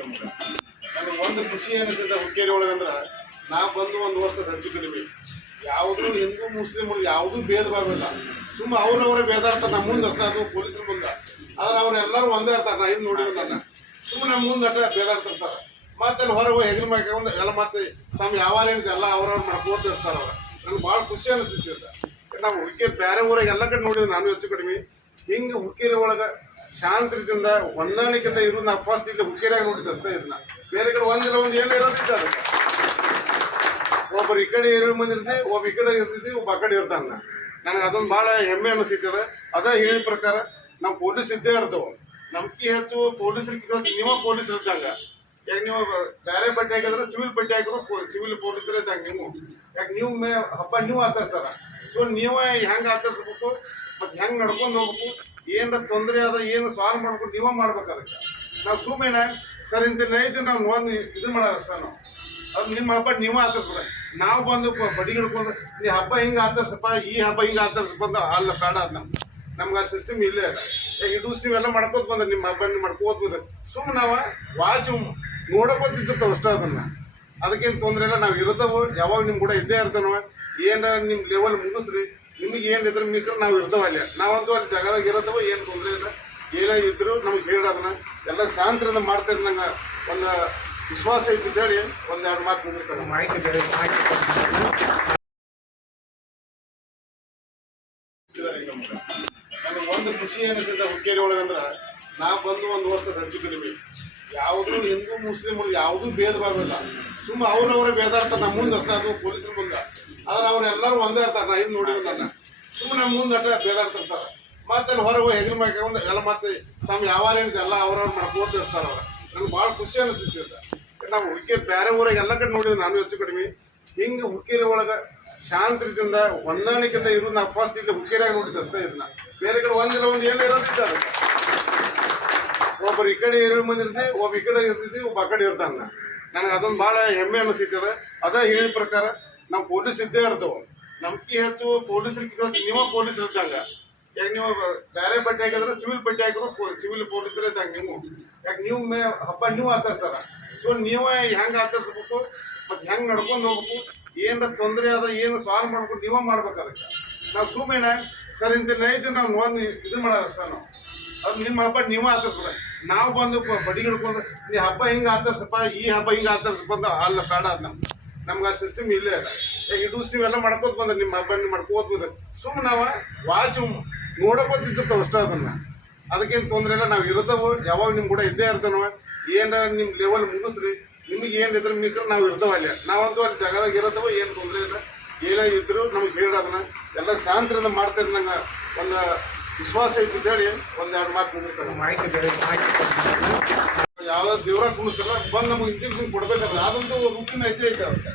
ನಮ್ಗೆ ನನಗೆ ಒಂದು ಖುಷಿ ಅನಿಸಿದ ಹುಕ್ಕೇರಿ ಒಳಗಂದ್ರೆ ನಾ ಬಂದು ಒಂದು ವರ್ಷದ ಹೆಚ್ಚು ಕಡಿಮೆ ಯಾವುದೂ ಹಿಂದೂ ಮುಸ್ಲಿಮ್ ಯಾವುದೂ ಭೇದ ಭಾವ ಇಲ್ಲ. ಸುಮ್ಮ ಅವ್ರವರೇ ಬೇದಾಡ್ತಾರೆ ನಮ್ಮ ಮುಂದೆ ಅಷ್ಟೇ, ಅದು ಪೊಲೀಸರ ಮುಂದೆ. ಆದ್ರೆ ಅವರೆಲ್ಲರೂ ಒಂದೇ ಇರ್ತಾರೆ. ನಾ ಹಿಂದೆ ನೋಡಿದ್ರು ನನ್ನ ಸುಮ್ಮನೆ ನಮ್ಮ ಮುಂದೆ ಅಷ್ಟೇ ಬೇದಾಡ್ತಿರ್ತಾರೆ. ಮತ್ತೆ ಅಲ್ಲಿ ಹೊರಗೆ ಹೆಗ್ರ ಮಾಡ್ಕೊಂಡು ಎಲ್ಲ ಮತ್ತೆ ತಮ್ಮ ಯಾವಾಗ ಏನಿದೆ ಎಲ್ಲ ಅವ್ರವ್ರು ಮಾಡ್ಕೋತ ಇರ್ತಾರೆ. ಅವ್ರು ನನಗೆ ಭಾಳ ಖುಷಿ ಅನಿಸುತ್ತಿದ್ದ. ನಾವು ಹುಕ್ಕೇರಿ ಬೇರೆ ಊರಾಗ ಎಲ್ಲ ಕಡೆ ನೋಡಿದ್ವಿ ನಾನು ಹೆಚ್ಚು ಕಡಿಮೆ. ಹಿಂಗೆ ಹುಕ್ಕೇರಿ ಒಳಗೆ ಶಾಂತ ರೀತಿಯಿಂದ ಹೊಂದಾಣಿಕೆಯಿಂದ ಇರೋದು ನಾವು ಫಸ್ಟ್ ಇಲ್ಲಿ ಹುಕ್ಕೇರಿಯಾಗಿ ನೋಡಿದ್ದು ಅಷ್ಟೇ. ಇದನ್ನ ಬೇರೆ ಕಡೆ ಒಂದಿಲ್ಲ ಒಂದು ಏಳು ಇರೋದಿಲ್ಲ. ಅದಕ್ಕೆ ಒಬ್ಬರು ಈ ಕಡೆ 7 ಮಂದಿ ಇರ್ತೀವಿ, ಒಬ್ಬ ಈ ಕಡೆ ಇರ್ತಿದ್ವಿ, ಒಬ್ಬ ಆ ಕಡೆ ಇರ್ತಾನ. ನನಗೆ ಅದೊಂದು ಭಾಳ ಹೆಮ್ಮೆ ಅನಿಸ್ತದೆ. ಅದೇ ಹೇಳಿದ ಪ್ರಕಾರ ನಮ್ಮ ಪೊಲೀಸ್ ಇದ್ದೇ ಇರ್ತವೆ. ನಮ್ಗೆ ಹೆಚ್ಚು ಪೊಲೀಸರಿಗೆ ನೀವು ಪೊಲೀಸರು ಇದ್ದಂಗೆ. ಯಾಕೆ ನೀವು ಬೇರೆ ಬಟ್ಟೆ ಹಾಕಿದ್ರೆ ಸಿವಿಲ್ ಬಟ್ಟೆ ಹಾಕಿದ್ರು ಸಿವಿಲ್ ಪೊಲೀಸರೇ ಇದ್ದಂಗೆ ನೀವು. ಯಾಕೆ ನೀವು ಹಬ್ಬ ನೀವು ಆಚರಿಸ್ತಾರ. ಸೊ ನೀವೇ ಹೆಂಗೆ ಆಚರಿಸ್ಬೇಕು ಮತ್ತು ಹೆಂಗೆ ನಡ್ಕೊಂಡು ಹೋಗ್ಬೇಕು, ಏನಾರ ತೊಂದರೆ ಆದ್ರೆ ಏನು ಸಾಲ್ವ್ ಮಾಡ್ಕೊಂಡು ನೀವೇ ಮಾಡ್ಬೇಕು. ಅದಕ್ಕೆ ನಾವು ಸುಮ್ಮನೆ ಸರ್ ಇಂತಿನ ಐದು ನಾವು ಒಂದು ಇದು ಮಾಡೋರು ಅಷ್ಟೇ. ನಾವು ಅದು ನಿಮ್ಮ ಹಬ್ಬ ನೀವೇ ಆಚರಿಸ್ಬೇಕು. ನಾವು ಬಂದು ಬಡಿ ಹಿಡ್ಕೊಂಡು ಈ ಹಬ್ಬ ಹಿಂಗೆ ಆಚರಿಸಪ್ಪ, ಈ ಹಬ್ಬ ಹಿಂಗೆ ಆಚರಿಸಪ್ಪ ಅಂತ ಅಲ್ಲ ಬೇಡ. ಅದು ನಮ್ಗೆ ಆ ಸಿಸ್ಟಮ್ ಇಲ್ಲೇ ಇಲ್ಲ. ಈ ದಿವ್ಸ ನೀವೆಲ್ಲ ಮಾಡ್ಕೋತ ಬಂದ್ರೆ ನಿಮ್ಮ ಹಬ್ಬ ನೀವು ಮಾಡ್ಕೋತ ಬಂದ್ರೆ ಸುಮ್ಮನೆ ನಾವು ವಾಚ್ ನೋಡೋಕೋತಿರ್ತಾವೆ ಅಷ್ಟೇ. ಅದನ್ನು ಅದಕ್ಕೇನು ತೊಂದರೆ ಇಲ್ಲ. ನಾವು ಇರ್ತಾವೆ, ಯಾವಾಗ ನಿಮ್ಮ ಕೂಡ ಇದ್ದೇ ಇರ್ತಾನವ. ಏನಾರ ನಿಮ್ಮ ಲೆವೆಲ್ ಮುಗಿಸ್ರಿ, ನಿಮಗೆ ಏನಿದ್ರೆ ಮಿಕ್ರೆ ನಾವು ಇರ್ತಾವೆ ಅಲ್ಲಿ. ನಾವಂತೂ ಅಲ್ಲಿ ಜಾಗದಾಗ ಇರತ್ತವ, ಏನು ತೊಂದರೆ ಇಲ್ಲ. ಏನೇ ಇದ್ರು ನಮ್ಗೆ ಹೇಳಿ ಅದನ್ನು ಎಲ್ಲ ಶಾಂತಿಯಿಂದ ಮಾಡ್ತಾರೆ. ನಂಗೆ ಒಂದು ವಿಶ್ವಾಸ ಐತಿ ಅಂತ ಹೇಳಿ ಒಂದೆರಡು ಮಾತು ಮುಗಿಸ್ತಾರೆ. ಮಾಹಿತಿ ನನಗೆ ಒಂದು ಖುಷಿ ಅನಿಸಿದ ಹುಕ್ಕೇರಿ ಒಳಗಂದ್ರೆ ನಾ ಬಂದು ಒಂದು ವರ್ಷದ ಹೆಚ್ಚು ಕಡಿಮೆ ಯಾವುದೂ ಹಿಂದೂ ಮುಸ್ಲಿಮ್ ಯಾವುದೂ ಭೇದ ಭಾವ ಇಲ್ಲ. ಸುಮ್ಮ ಅವ್ರವರೇ ಬೇದಾಡ್ತಾರೆ ನಮ್ಮ ಮುಂದೆ ಅಷ್ಟೇ, ಅದು ಪೊಲೀಸರ ಮುಂದೆ. ಆದ್ರೆ ಅವರೆಲ್ಲರೂ ಒಂದೇ ಇರ್ತಾರೆ. ನಾ ಹಿಂದೆ ನೋಡಿದ್ರು ನನ್ನ ಸುಮ್ಮನೆ ನಮ್ಮ ಮುಂದೆ ಅಷ್ಟೇ ಬೇದಾಡ್ತಿರ್ತಾರೆ. ಮತ್ತೆ ಅಲ್ಲಿ ಹೊರಗೆ ಹೆಗ್ರ ಮಾಡ್ಕೊಂಡು ಎಲ್ಲ ಮತ್ತೆ ತಮ್ಮ ಯಾವಾಗ ಏನಿದೆ ಎಲ್ಲ ಅವ್ರವ್ರು ಮಾಡ್ಕೋತ ಇರ್ತಾರೆ. ಅವ್ರು ನನಗೆ ಭಾಳ ಖುಷಿ ಅನಿಸುತ್ತಿದ್ದ. ನಾವು ಹುಕ್ಕೇರಿ ಬೇರೆ ಊರಾಗ ಎಲ್ಲ ಕಡೆ ನೋಡಿದ್ವಿ ನಾನು ಹೆಚ್ಚು ಕಡಿಮೆ. ಹಿಂಗೆ ಹುಕ್ಕೇರಿ ಒಳಗೆ ಶಾಂತ ರೀತಿಯಿಂದ ಹೊಂದಾಣಿಕೆಯಿಂದ ಇರೋದು ನಾವು ಫಸ್ಟ್ ಇಲ್ಲಿ ಹುಕ್ಕೇರಿಯಾಗಿ ನೋಡಿದ್ದು ಅಷ್ಟೇ. ಇದನ್ನ ಬೇರೆ ಕಡೆ ಒಂದಿಲ್ಲ ಒಂದು ಏಳು ಇರೋದಿಲ್ಲ. ಅದಕ್ಕೆ ಒಬ್ಬರು ಈ ಕಡೆ 7 ಮಂದಿ ಇರ್ತೀವಿ, ಒಬ್ಬ ಈ ಕಡೆ ಇರ್ತಿದ್ವಿ, ಒಬ್ಬ ಆ ಕಡೆ ಇರ್ತಾನ. ನನಗೆ ಅದೊಂದು ಭಾಳ ಹೆಮ್ಮೆ ಅನಿಸ್ತದೆ. ಅದೇ ಹೇಳಿದ ಪ್ರಕಾರ ನಮ್ಮ ಪೊಲೀಸ್ ಇದ್ದೇ ಇರ್ತವೆ. ನಮ್ಗೆ ಹೆಚ್ಚು ಪೊಲೀಸರಿಗೆ ನೀವು ಪೊಲೀಸರು ಇದ್ದಂಗೆ. ಯಾಕೆ ನೀವು ಬೇರೆ ಬಟ್ಟೆ ಹಾಕಿದ್ರೆ ಸಿವಿಲ್ ಬಟ್ಟೆ ಹಾಕಿದ್ರು ಸಿವಿಲ್ ಪೊಲೀಸರೇ ಇದ್ದಂಗೆ ನೀವು. ಯಾಕೆ ನೀವು ಹಬ್ಬ ನೀವು ಆಚರಿಸ್ತಾರ. ಸೊ ನೀವೇ ಹೆಂಗೆ ಆಚರಿಸ್ಬೇಕು ಮತ್ತು ಹೆಂಗೆ ನಡ್ಕೊಂಡು ಹೋಗ್ಬೇಕು, ಏನಾರ ತೊಂದರೆ ಆದ್ರೆ ಏನು ಸಾಲ್ವ್ ಮಾಡ್ಕೊಂಡು ನೀವೇ ಮಾಡ್ಬೇಕು. ಅದಕ್ಕೆ ನಾವು ಸುಮ್ಮನೆ ಸರ್ ಇಂತಿನ ಐದು ನಾವು ಒಂದು ಇದು ಮಾಡೋರು ಅಷ್ಟೇ. ನಾವು ಅದು ನಿಮ್ಮ ಹಬ್ಬ ನೀವೇ ಆಚರಿಸ್ಬೇಕು. ನಾವು ಬಂದು ಬಡಿ ಹಿಡ್ಕೊಂಡು ಈ ಹಬ್ಬ ಹಿಂಗೆ ಆಚರಿಸಪ್ಪ, ಈ ಹಬ್ಬ ಹಿಂಗೆ ಆಚರಿಸಪ್ಪ ಅಂತ ಅಲ್ಲ ಬೇಡ. ಅದು ನಮ್ಗೆ ಆ ಸಿಸ್ಟಮ್ ಇಲ್ಲೇ ಇಲ್ಲ. ಈ ದಿವ್ಸ ನೀವೆಲ್ಲ ಮಾಡ್ಕೋತ ಬಂದ್ರೆ ನಿಮ್ಮ ಹಬ್ಬ ನೀವು ಮಾಡ್ಕೋತ ಬಂದ್ರೆ ಸುಮ್ಮನೆ ನಾವು ವಾಚ್ ನೋಡೋಕೋತಿರ್ತಾವೆ ಅಷ್ಟೇ. ಅದನ್ನು ಅದಕ್ಕೇನು ತೊಂದರೆ ಇಲ್ಲ. ನಾವು ಇರ್ತಾವೆ, ಯಾವಾಗ ನಿಮ್ಮ ಕೂಡ ಇದ್ದೇ ಇರ್ತಾನವ. ಏನಾರ ನಿಮ್ಮ ಲೆವೆಲ್ ಮುಗಿಸ್ರಿ, ನಿಮಗೆ ಏನಿದ್ರೆ ಮಿಕ್ರೆ ನಾವು ಇರ್ತಾವೆ ಅಲ್ಲಿ. ನಾವಂತೂ ಅಲ್ಲಿ ಜಾಗದಾಗ ಇರತ್ತವ, ಏನು ತೊಂದರೆ ಇಲ್ಲ. ಏನೇ ಇದ್ರು ನಮ್ಗೆ ಹೇಳಿ ಅದನ್ನು ಎಲ್ಲ ಶಾಂತಿಯಿಂದ ಮಾಡ್ತಾರೆ. ನಂಗೆ ಒಂದು ವಿಶ್ವಾಸ ಐತಿ ಅಂತ ಹೇಳಿ ಒಂದೆರಡು ಮಾತು ಮುಗಿಸ್ತಾರೆ. ಮಾಹಿತಿ ಯಾವುದೋ ದೇವ್ರಾಗ ಕುಣಿಸ್ತಾರ ಬಂದು ನಮಗೆ ಇಂಜೆಕ್ಷನ್ ಕೊಡ್ಬೇಕಾದ್ರೆ ಅದಂತೂ ರೂಟಿನ್ ಐತೆ ಅದಕ್ಕೆ.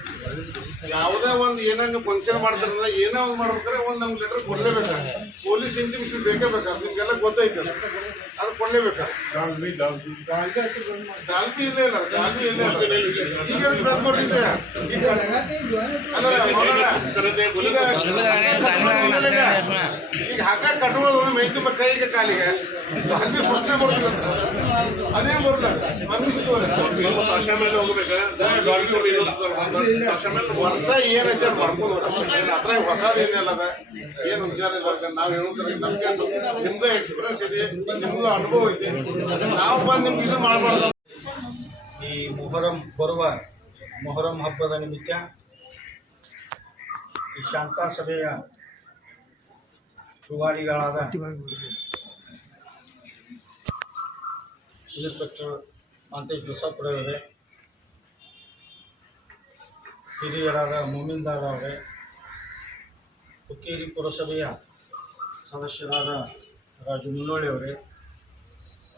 ಯಾವುದೇ ಒಂದು ಏನೋ ನೀವು ಫಂಕ್ಷನ್ ಮಾಡ್ತಾರಂದ್ರೆ ಏನೋ ಒಂದು ಮಾಡ್ಬೇಕಾದ್ರೆ ಒಂದು ನಮ್ಗೆ ಲೆಟರ್ ಕೊಡಲೇಬೇಕಾ. ಪೊಲೀಸ್ ಇಂಟಿಮೇಷನ್ ಬೇಕೇ ಬೇಕಾದ್ರೆ ನಿಮಗೆಲ್ಲ ಗೊತ್ತೈತೆ. ಅದು ಕೊಡಲೇಬೇಕಾ. ಸ್ಯಾಲ್ರಿ ಇಲ್ಲೇ ಇಲ್ಲ, ಸ್ಯಾಲ್ರಿ ಇಲ್ಲೇ ಇಲ್ಲ. ಈಗ ಅದಕ್ಕೆ ಬರ್ತಿದ್ದೆ ಈಗ ಅಲ್ಲ ಈಗ ಹಗ್ಗ ಕಟ್ಟುವುದು ಮೈ ತುಂಬ ಕೈಗೆ ಕಾಲಿಗೆ ಅಲ್ಲಿ ಪ್ರಶ್ನೆ ಬರೋದಿಲ್ಲ. ಅದೇ ಬರೋಲ್ಲ ವರ್ಷ ಏನೈತೆ ಅದು ಮಾಡ್ಬೋದು ಹತ್ರ ಹೊಸದು ಏನಿಲ್ಲ. ಅದ ಏನು ವಿಚಾರ ಇಲ್ಲ. ನಾವು ಹೇಳ್ತಾರೆ ನಮ್ಗೆ ನಿಮ್ಗೂ ಎಕ್ಸ್ಪೀರಿಯನ್ಸ್ ಇದೆ, ನಿಮ್ಗೂ ಅನುಭವ ಐತಿ. ನಾವು ಬಂದು ನಿಮ್ಗೆ ಇದು ಮಾಡಬಾರ್ದು. ಈ ಬರುವ ಮೊಹರಂ ಹಬ್ಬದ ನಿಮಿತ್ತ ಈ ಶಾಂತಾ ಸಭೆಯ ರೂವಾರಿಗಳಾದ ಇನ್ಸ್ಪೆಕ್ಟರ್ ಮಂತೇಶ್ ಜೋಸಫ್ರವರೇ, ಹಿರಿಯರಾದ ಮೊಮಿಂದಾರ್ ಅವರೇ, ಹುಕ್ಕೇರಿ ಪುರಸಭೆಯ ಸದಸ್ಯರಾದ ರಾಜು ಮುನ್ನೋಳಿ ಅವರೇ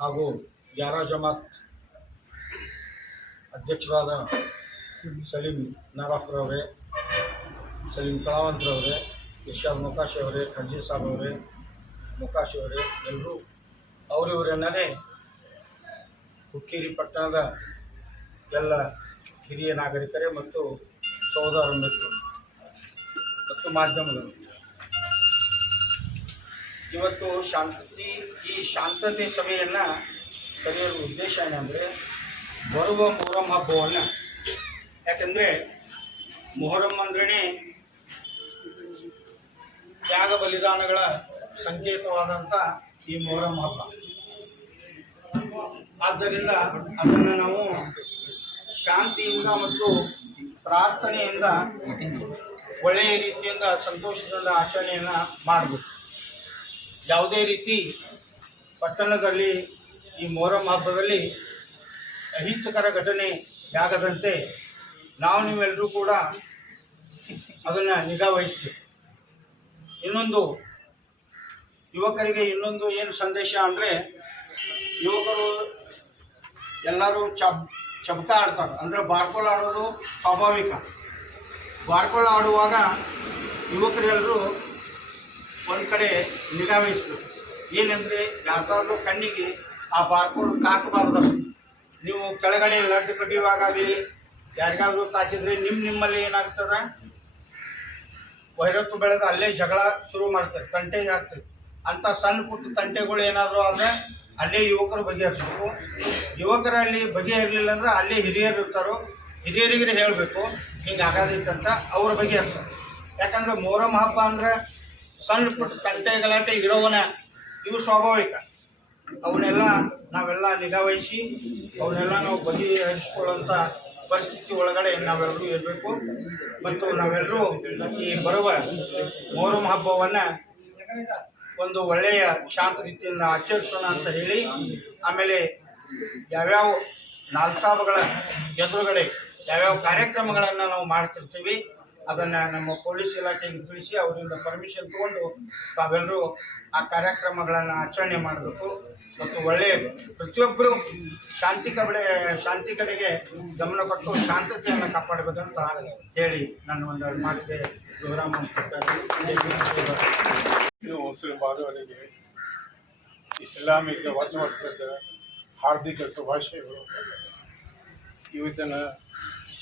ಹಾಗೂ ಗ್ಯಾರಾ ಜಮಾತ್ ಅಧ್ಯಕ್ಷರಾದ ಸಲೀಂ ನಾರಾಫ್ರವರೇ, ಸಲೀಂ ಕಳಾವಂತ್ರವರೇ, ಇರ್ಷಾದ್ ಮೊಕಾಶಿ ಅವರೇ, ಖಂಜಿ ಸಾಬ್ ಅವರೇ, ಮೊಕಾಶಿ ಅವರೇ, ಎಲ್ಲರೂ ಅವರಿವರೆನ್ನದೇ ಹುಕ್ಕೇರಿ ಪಟ್ಟಣದ ಎಲ್ಲ ಹಿರಿಯ ನಾಗರಿಕರೇ ಮತ್ತು ಸಹೋದರ ಮಿತ್ರರು ಮತ್ತು ಮಾಧ್ಯಮಗಳು, ಇವತ್ತು ಈ ಶಾಂತತೆ ಸಭೆಯನ್ನು ಕರೆಯಲು ಉದ್ದೇಶ ಏನಂದರೆ ಬರುವ ಮೊಹರಂ ಹಬ್ಬವನ್ನು, ಯಾಕಂದರೆ ಮೊಹರಂ ಅಂದ್ರೇ ತ್ಯಾಗ ಬಲಿದಾನಗಳ ಸಂಕೇತವಾದಂಥ ಈ ಮೊಹರಂ ಹಬ್ಬ. ಆದ್ದರಿಂದ ಅದನ್ನು ನಾವು ಶಾಂತಿಯಿಂದ ಮತ್ತು ಪ್ರಾರ್ಥನೆಯಿಂದ ಒಳ್ಳೆಯ ರೀತಿಯಿಂದ ಸಂತೋಷದಿಂದ ಆಚರಣೆಯನ್ನು ಮಾಡಬೇಕು. ಯಾವುದೇ ರೀತಿ ಪಟ್ಟಣದಲ್ಲಿ ಈ ಮೊಹರಂ ಹಬ್ಬದಲ್ಲಿ ಅಹಿತಕರ ಘಟನೆ ಆಗದಂತೆ ನೀವೆಲ್ಲರೂ ಕೂಡ ಅದನ್ನು ನಿಗಾ ವಹಿಸಬೇಕು. ಇನ್ನೊಂದು ಯುವಕರಿಗೆ ಏನು ಸಂದೇಶ ಅಂದರೆ, ಯುವಕರು ಎಲ್ಲರೂ ಚಬಕ ಆಡ್ತಾರೆ, ಅಂದರೆ ಬಾರ್ಕೋಲ್ ಆಡೋದು ಸ್ವಾಭಾವಿಕ. ಬಾರ್ಕೋಲ್ ಆಡುವಾಗ ಯುವಕರೆಲ್ಲರೂ ಒಂದು ಕಡೆ ನಿಗಾ ವಹಿಸಬೇಕು. ಏನಂದರೆ ಯಾರ್ದಾದ್ರೂ ಕಣ್ಣಿಗೆ ಆ ಬಾರ್ಕೋಲ್ ತಾಕಬಾರ್ದು. ನೀವು ಕೆಳಗಡೆ ಲಡ್ಡು ಕಡಿಯುವಾಗಲಿ ಯಾರಿಗಾದ್ರೂ ತಾಕಿದ್ರೆ ನಿಮ್ಮಲ್ಲಿ ಏನಾಗ್ತದೆ, ವೈರತ್ವ ಬೆಳೆದು ಅಲ್ಲೇ ಜಗಳ ಶುರು ಮಾಡ್ತಾರೆ, ತಂಟೆ ಆಗ್ತದೆ. ಅಂಥ ಸಣ್ಣ ಪುಟ್ಟ ತಂಟೆಗಳು ಏನಾದರೂ ಆದರೆ ಅಲ್ಲೇ ಯುವಕರು ಬಗೆಹರಿಸ್ಬೇಕು. ಯುವಕರಲ್ಲಿ ಬಗೆಹರಿಲಿಲ್ಲ ಅಂದ್ರೆ ಅಲ್ಲೇ ಹಿರಿಯರು ಇರ್ತಾರೋ, ಹಿರಿಯರಿಗೆ ಹೇಳಬೇಕು ಹಿಂಗೆ ಆಗೋದಿತ್ತಂತ, ಅವ್ರ ಬಗೆಹರಿಸ್ತಾರೆ. ಯಾಕಂದರೆ ಮೊಹರಂ ಹಬ್ಬ ಅಂದರೆ ಸಣ್ಣ ಪುಟ್ಟ ತಂಟೆ ಗಲಾಟೆ ಇರೋವನ ಇವು ಸ್ವಾಭಾವಿಕ. ಅವನ್ನೆಲ್ಲ ನಾವೆಲ್ಲ ನಿಗಾವಹಿಸಿ ಅವನ್ನೆಲ್ಲ ನಾವು ಬಗೆಹರಿಸ್ಕೊಳ್ಳೋಂಥ ಪರಿಸ್ಥಿತಿ ಒಳಗಡೆ ನಾವೆಲ್ಲರೂ ಇರಬೇಕು. ಮತ್ತು ನಾವೆಲ್ಲರೂ ಈ ಬರುವ ಮೊಹರಂ ಹಬ್ಬವನ್ನು ಒಂದು ಒಳ್ಳೆಯ ಶಾಂತ ರೀತಿಯಿಂದ ಆಚರಿಸೋಣ ಅಂತ ಹೇಳಿ, ಆಮೇಲೆ ಯಾವ್ಯಾವ ನಾಲ್ಕಾಬಗಳ ಎದುರುಗಡೆ ಯಾವ್ಯಾವ ಕಾರ್ಯಕ್ರಮಗಳನ್ನು ನಾವು ಮಾಡ್ತಿರ್ತೀವಿ ಅದನ್ನು ನಮ್ಮ ಪೊಲೀಸ್ ಇಲಾಖೆಗೆ ತಿಳಿಸಿ ಅವರಿಂದ ಪರ್ಮಿಷನ್ ತೊಗೊಂಡು ತಾವೆಲ್ಲರೂ ಆ ಕಾರ್ಯಕ್ರಮಗಳನ್ನು ಆಚರಣೆ ಮಾಡಬೇಕು. ಮತ್ತು ಒಳ್ಳೆಯ ಪ್ರತಿಯೊಬ್ಬರು ಶಾಂತಿ ಕಡೆಗೆ ಗಮನ ಕೊಟ್ಟು ಶಾಂತತೆಯನ್ನು ಕಾಪಾಡಬೇಕಂತ ಹೇಳಿ ನನ್ನ ಒಂದು ಮಾತಿಗೆ ವಿರಾಮ ಮುಸ್ಲಿಂ ಬಾಂಧವರಿಗೆ ಇಸ್ಲಾಮಿಕ ವರ್ಷದ ಹಾರ್ದಿಕ ಶುಭಾಶಯಗಳು. ಇವತ್ತಿನ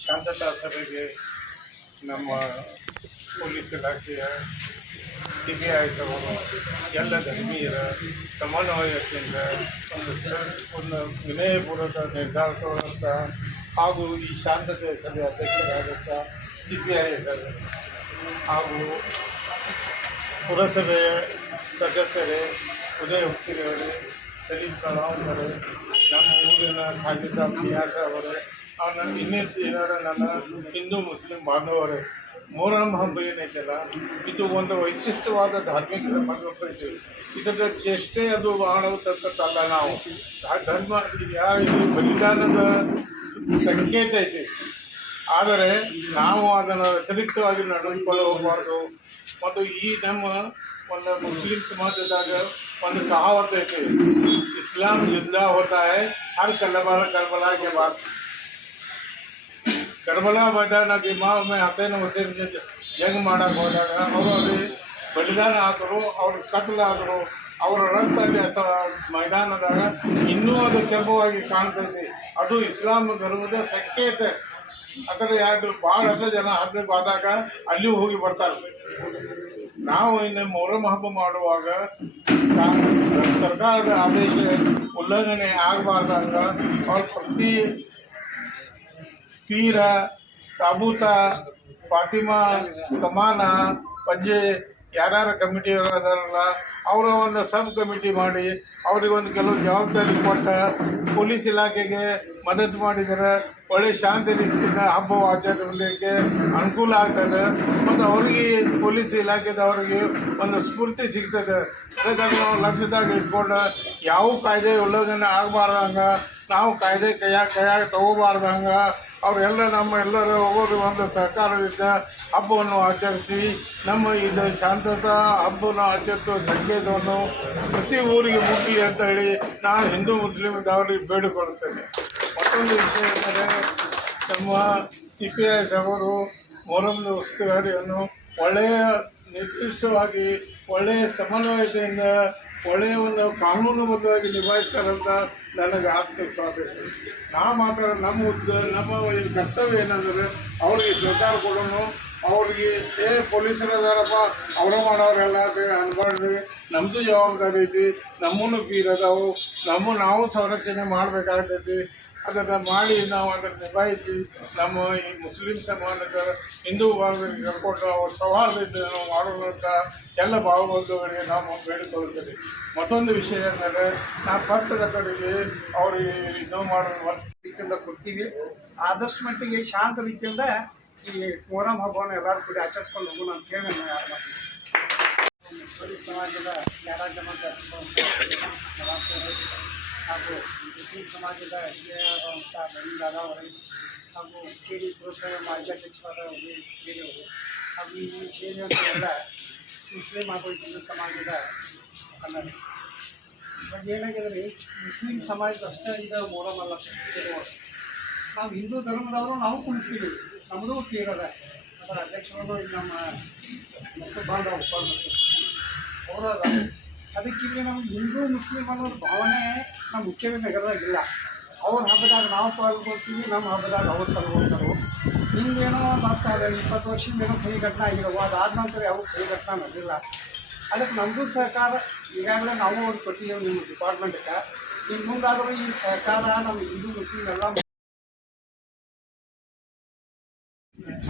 ಶಾಂತತಾ ಸಭೆಗೆ ನಮ್ಮ ಪೊಲೀಸ್ ಇಲಾಖೆಯ CBI ಸಭೆಗಳು ಎಲ್ಲ ಧರ್ಮೀಯರ ಸಮನ್ವಯತೆಯಿಂದ ಒಂದು ವಿನಯಪೂರ್ವಕ ನಿರ್ಧಾರ ತಗೊಳ್ಳುವಂಥ ಹಾಗೂ ಈ ಶಾಂತತೆಯ ಸಭೆ ಅಧ್ಯಕ್ಷರಾದಂಥ CBI ಹಾಗೂ ಪುರಸಭೆಯ ಸದಸ್ಯರೇ, ಉದಯ ಹುಕ್ಕಿರವರೇ, ಸಲೀಂ ಕಲಾವಂತರೇ, ನಮ್ಮ ಊರಿನ ಖಾಜಿದಾರ್ ಪಿಯಾಸ ಅವರೇ, ಇನ್ನೇನಾರ ನನ್ನ ಹಿಂದೂ ಮುಸ್ಲಿಂ ಬಾಂಧವರೇ, ಮೊಹರಂ ಹಬ್ಬ ಏನೈತಲ್ಲ ಇದು ಒಂದು ವೈಶಿಷ್ಟ್ಯವಾದ ಧಾರ್ಮಿಕ ಪರ್ವ. ಇದರ ಚೇಷ್ಟೆ ಅದು ಮಾಡುವಂಥದ್ದಲ್ಲ. ನಾವು ಆ ಧರ್ಮ ಇದು ಬಲಿದಾನದ ಸಂಕೇತ ಐತಿ. ಆದರೆ ನಾವು ಅದನ್ನು ವ್ಯತಿರಿಕ್ತವಾಗಿ ನಡೆದುಕೊಂಡು ಹೋಗಬಾರ್ದು. ಮತ್ತು ಈ ನಮ್ಮ ಒಂದು ಮುಸ್ಲಿಂ ಸಮಾಜದಾಗ ಒಂದು ಕಹಾವತ್ ಐತಿ, ಇಸ್ಲಾಂ ಜಿಂದಾ ಹೋತಾ ಹೈ ಹರ್ ಕರ್ಬಲಾ ಕೆ ಬಾದ್. ಕರ್ಬಲಾ ಮೈದಾನಾಗ ಇಮಾಮ್ ಹಸೇನ್ ಹುಸೇನ್ ಜಂಗ್ ಮಾಡಕ್ಕೆ ಹೋದಾಗ ಅವರು ಅಲ್ಲಿ ಬಲಿದಾನ ಆದರು, ಅವ್ರು ಕತ್ಲಾದರು. ಅವರ ರಕ್ತಲ್ಲಿ ಮೈದಾನದಾಗ ಇನ್ನೂ ಅದು ಕೆಂಪವಾಗಿ ಕಾಣ್ತೈತಿ. ಅದು ಇಸ್ಲಾಂ ಧರ್ಮದ ಸಂಕೇತ. ಅದರ ಯಾರು ಭಾಳಷ್ಟು ಜನ ಹಬ್ಬಕ್ಕೆ ಹೋದಾಗ ಅಲ್ಲಿ ಹೋಗಿ ಬರ್ತಾರೆ. ನಾವು ಇನ್ನು ಮೊಹರಂ ಹಬ್ಬ ಮಾಡುವಾಗ ಸರ್ಕಾರದ ಆದೇಶ ಉಲ್ಲಂಘನೆ ಆಗಬಾರ್ದಂಗ ಅವ್ರ ಪ್ರತಿ ಪೀರ, ತಾಬೂತ, ಫಾತಿಮಾ, ಕಮಾನ, ಪಂಜೆ ಯಾರ್ಯಾರ ಕಮಿಟಿ ಅದಾರಲ್ಲ ಅವರ ಒಂದು ಸಬ್ ಕಮಿಟಿ ಮಾಡಿ ಅವ್ರಿಗೊಂದು ಕೆಲವು ಜವಾಬ್ದಾರಿ ಕೊಟ್ಟ ಪೊಲೀಸ್ ಇಲಾಖೆಗೆ ಮದತು ಮಾಡಿದರೆ ಒಳ್ಳೆಯ ಶಾಂತಿ ರೀತಿಯಿಂದ ಹಬ್ಬ ಆಚರಿಸಲಿಕ್ಕೆ ಅನುಕೂಲ ಆಗ್ತದೆ. ಮತ್ತು ಅವರಿಗೆ ಪೊಲೀಸ್ ಇಲಾಖೆದವರಿಗೆ ಒಂದು ಸ್ಫೂರ್ತಿ ಸಿಗ್ತದೆ. ಅದಕ್ಕೆ ನಾವು ಲಕ್ಷ್ಯದಾಗ ಇಟ್ಕೊಂಡು ಯಾವ ಕಾಯ್ದೆ ಉಲ್ಲಂಘನೆ ಆಗಬಾರ್ದಂಗೆ, ನಾವು ಕಾಯ್ದೆ ಕೈಯಾಗ ತಗೋಬಾರ್ದಂಗೆ ಅವರೆಲ್ಲ ಎಲ್ಲರ ಒಬ್ಬರು ಒಂದು ಸಹಕಾರದಿಂದ ಹಬ್ಬವನ್ನು ಆಚರಿಸಿ ನಮ್ಮ ಇದು ಶಾಂತತಾ ಹಬ್ಬವನ್ನು ಆಚರಿಸುವ ಸಂಕೇತವನ್ನು ಪ್ರತಿ ಊರಿಗೆ ಮುಟ್ಟಲಿ ಅಂತ ಹೇಳಿ ನಾನು ಹಿಂದೂ ಮುಸ್ಲಿಂ ಅವರಿಗೆ ಬೇಡಿಕೊಳ್ಳುತ್ತೇನೆ. ಮತ್ತೊಂದು ವಿಷಯ ಎಂದರೆ ನಮ್ಮ CPI ಅವರು ಮೊಹರಂನ ಉಸ್ತುವಾರಿಯನ್ನು ಒಳ್ಳೆಯ ನಿರ್ದಿಷ್ಟವಾಗಿ ಒಳ್ಳೆಯ ಸಮನ್ವಯತೆಯಿಂದ ಒಳ್ಳೆಯ ಒಂದು ಕಾನೂನುಬದ್ಧವಾಗಿ ನಿಭಾಯಿಸ್ತಾರಂತ ನನಗೆ ಆತ್ಮವಿಶ್ವಾಸ ಇದೆ. ಮಾತ್ರ ನಮ್ಮ ಕರ್ತವ್ಯ ಏನಂದರೆ ಅವ್ರಿಗೆ ಸಹಕಾರ ಕೊಡೋನು. ಅವ್ರಿಗೆ ಪೊಲೀಸರದಾರಪ್ಪ ಅವರ ಮಾಡೋರೆಲ್ಲ ಅನ್ಬಾರ್ದು, ನಮ್ಮದು ಜವಾಬ್ದಾರಿ ಐತಿ, ನಮ್ಮೂ ಪೀರ್ ಅದಾವು, ನಾವು ಸಂರಕ್ಷಣೆ ಮಾಡಬೇಕಾಗ್ತೈತಿ. ಅದನ್ನು ಮಾಡಿ ನಾವು ಅದನ್ನು ನಿಭಾಯಿಸಿ ನಮ್ಮ ಈ ಮುಸ್ಲಿಂ ಸಮಾಜದ ಹಿಂದೂ ಭಾಗದಲ್ಲಿ ಕರ್ಕೊಂಡು ಅವ್ರ ಸೌಹಾರ್ದದಿಂದ ನಾವು ಮಾಡೋಣ ಅಂತ ಎಲ್ಲ ಭಾವಬಂಧುಗಳಿಗೆ ನಾವು ಬೇಡಿಕೊಳ್ಳುತ್ತೇವೆ. ಮತ್ತೊಂದು ವಿಷಯ ಅಂದರೆ ನಾವು ಪತ್ರಕರ್ತರಿಗೆ ಅವ್ರಿಗೆ ಇದು ಮಾಡೋ ರೀತಿಯಿಂದ ಕೊಡ್ತೀವಿ. ಆದಷ್ಟು ಮಟ್ಟಿಗೆ ಶಾಂತ ರೀತಿಯಿಂದ ಈ ಮೊಹರಂ ಹಬ್ಬವನ್ನು ಎಲ್ಲರೂ ಕೂಡ ಆಚರಿಸ್ಕೊಂಡು ಹೋಗೋಣ ಅಂತ ಹೇಳಿ ನಾನು ಯಾರು ಮುಸ್ಲಿಂ ಸಮಾಜದ ಯಾರ ಜಮಾತ ಹಾಗೂ ಮುಸ್ಲಿಂ ಸಮಾಜದ ಹಿರಿಯರಾದಂಥ ನವೀನ್ ದಾದಾವರೇ ಹಾಗೂ ಕೇರಿ ಪುರಸಭೆ ಮಾಜಿ ಅಧ್ಯಕ್ಷರಾದ ಕೇರಿಯವರು ಹಾಗೂ ಈ ಸೇರಿದಂತೆಲ್ಲ ಮುಸ್ಲಿಂ ಹಾಗೂ ಹಿಂದೂ ಸಮಾಜದ ಕನ್ನಡ. ಇವಾಗ ಏನಾಗಿದೆ ಮುಸ್ಲಿಂ ಸಮಾಜದ ಅಷ್ಟೇ ಇದು ಮೊಹರಂ ಅಲ್ಲ ಸರ್. ನಾವು ಹಿಂದೂ ಧರ್ಮದವರು ನಾವು ಕುಣಿಸ್ತೀವಿ, ನಮ್ಮದು ತೀರದ ಅದರ ಅಧ್ಯಕ್ಷರು ಈಗ ನಮ್ಮ ಮೊಸರು ಬಾಂಧವ ಅವರು ಅದ. ಅದಕ್ಕಿಲ್ಲಿ ನಮ್ಗೆ ಹಿಂದೂ ಮುಸ್ಲಿಂ ಅನ್ನೋದು ಭಾವನೆ ನಮ್ಮ ಮುಖ್ಯವಾಗಿ ನಗರದಾಗಿಲ್ಲ. ಅವ್ರ ಹಬ್ಬದಾಗ ನಾವು ಪಾಲ್ಗೊಳ್ತೀವಿ, ನಮ್ಮ ಹಬ್ಬದಾಗ ಅವ್ರು ಪಾಲ್ಗೊಳ್ತಾರೆ. ಹಿಂಗೇನೋ ಒಂದು 10-20 ವರ್ಷದಿಂದ ಏನೋ ಕೈ ಘಟನೆ ಆಗಿರೋವು, ಅದಾದ ನಂತರ ಯಾವ ಕೈ ಘಟನೆ ನಡೆದಿಲ್ಲ. ಅದಕ್ಕೆ ನಮ್ಮದು ಸಹಕಾರ ಈಗಾಗಲೇ ನಾವು ಒಂದು ಕೊಟ್ಟಿದ್ದೀವಿ ನಿಮ್ಮ ಡಿಪಾರ್ಟ್ಮೆಂಟ್ಗೆ. ಇನ್ನು ಮುಂದಾದರೂ ಈ ಸಹಕಾರ ನಮ್ಮ ಹಿಂದೂ ಮುಸ್ಲಿಂ ಎಲ್ಲ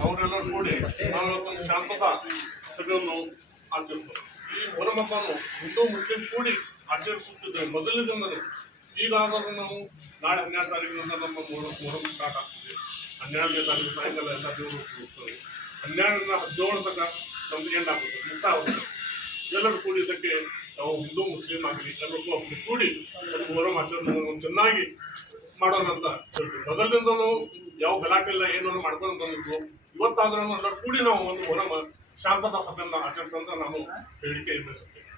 ಅವರೆಲ್ಲ ಕೂಡಿ ನಾವು ಒಂದು ಶಾಂತತಾ ಸಭೆಯನ್ನು ಆಚರಿಸ್ತೇವೆ. ಈ ಮೊಹರಂ ಹಬ್ಬವನ್ನು ಹಿಂದೂ ಮುಸ್ಲಿಂ ಕೂಡಿ ಆಚರಿಸುತ್ತಿದ್ದೇವೆ ಮೊದಲನೇದಿಂದಲೂ. ಈಗಾದರೂ ನಾವು ನಾಳೆ 12 ತಾರೀಕಿನಿಂದ ನಮ್ಮ ಮೊಹರಂ ಸ್ಟಾರ್ಟ್ ಆಗ್ತದೆ. 12ನೇ ತಾರೀಕು ಸಾಯಂಕಾಲ ಎಲ್ಲ ದೇವರು ಹೋಗ್ತದೆ. 12ರಿಂದ 17 ತನಕ ನಮ್ದು ಎಂಡ್ ಆಗುತ್ತೆ, ಮುಕ್ತ ಆಗುತ್ತೆ. ಎಲ್ಲರೂ ಕೂಡಿ ಇದಕ್ಕೆ ನಾವು ಹಿಂದೂ ಮುಸ್ಲಿಂ ಆಗಲಿ ಎಲ್ಲರೂ ಒಬ್ಬರು ಕೂಡಿ ಮೊಹರಂ ಆಚರಣೆಯನ್ನು ಚೆನ್ನಾಗಿ ಮಾಡೋಣ ಅಂತ ಹೇಳ್ತೀವಿ. ಮೊದಲಿನಿಂದಲೂ ಯಾವ ಗಲಾಟೆ ಇಲ್ಲ, ಏನನ್ನು ಮಾಡ್ಕೊಂಡು ಬಂದಿದ್ದು. ಇವತ್ತಾದ್ರೂ ಎಲ್ಲರೂ ಕೂಡಿ ನಾವು ಒಂದು ಮೊಹರಂ ಶಾಂತತಾ ಸಭೆಯನ್ನು ಆಚರಿಸಂತ ನಾನು ಹೇಳಿಕೆ ಬಯಸುತ್ತೇನೆ.